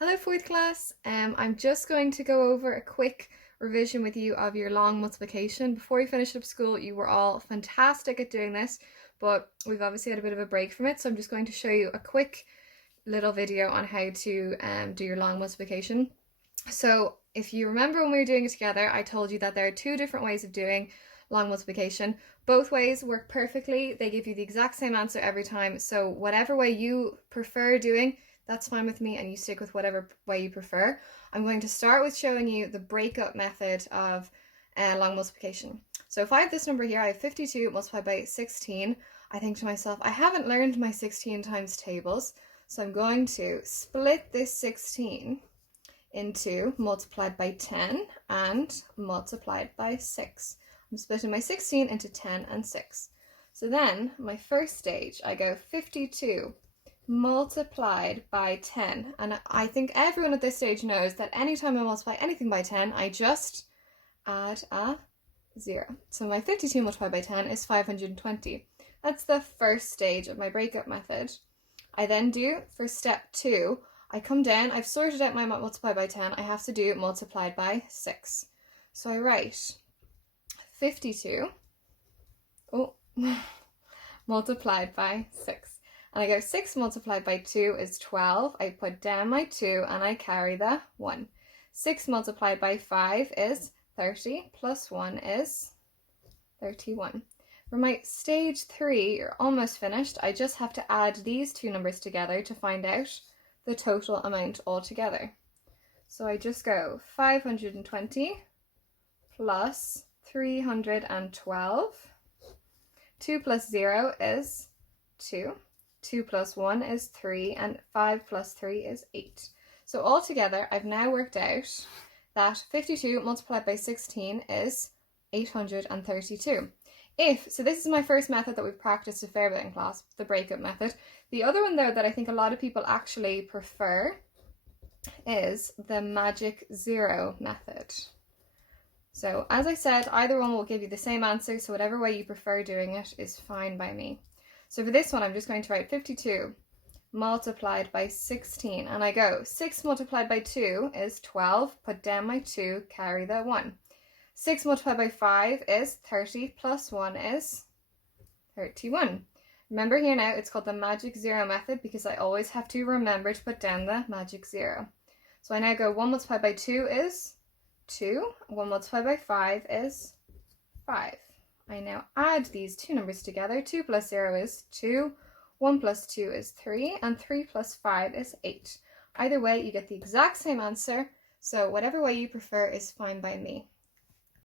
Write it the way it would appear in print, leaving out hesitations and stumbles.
Hello, fourth class. I'm just going to go over a quick revision with you of your long multiplication. Before you finished up school, you were all fantastic at doing this, but we've obviously had a bit of a break from it. So I'm just going to show you a quick little video on how to do your long multiplication. So if you remember when we were doing it together, I told you that there are two different ways of doing long multiplication. Both ways work perfectly. They give you the exact same answer every time. So whatever way you prefer doing, that's fine with me, and you stick with whatever way you prefer. I'm going to start with showing you the breakup method of long multiplication. So if I have this number here, I have 52 multiplied by 16. I think to myself, I haven't learned my 16 times tables, so I'm going to split this 16 into multiplied by 10 and multiplied by 6. I'm splitting my 16 into 10 and 6. So then my first stage, I go 52 multiplied by 10. And I think everyone at this stage knows that anytime I multiply anything by 10, I just add a 0. So my 52 multiplied by 10 is 520. That's the first stage of my breakup method. I then do, for step 2, I come down, I've sorted out my multiply by 10, I have to do multiplied by 6. So I write 52 multiplied by 6. And I go 6 multiplied by 2 is 12. I put down my 2 and I carry the 1. 6 multiplied by 5 is 30 plus 1 is 31. For my stage 3, you're almost finished. I just have to add these two numbers together to find out the total amount altogether. So I just go 520 plus 312. 2 plus 0 is 2. 2 plus 1 is 3, and 5 plus 3 is 8. So altogether, I've now worked out that 52 multiplied by 16 is 832. So this is my first method that we've practiced a fair bit in class, the breakup method. The other one, though, that I think a lot of people actually prefer is the magic 0 method. So as I said, either one will give you the same answer, so whatever way you prefer doing it is fine by me. So for this one, I'm just going to write 52 multiplied by 16, and I go 6 multiplied by 2 is 12, put down my 2, carry the 1. 6 multiplied by 5 is 30, plus 1 is 31. Remember here now, it's called the magic 0 method because I always have to remember to put down the magic 0. So I now go 1 multiplied by 2 is 2, 1 multiplied by 5 is 5. I now add these two numbers together. 2 plus 0 is 2, 1 plus 2 is 3, and 3 plus 5 is 8. Either way, you get the exact same answer, so whatever way you prefer is fine by me.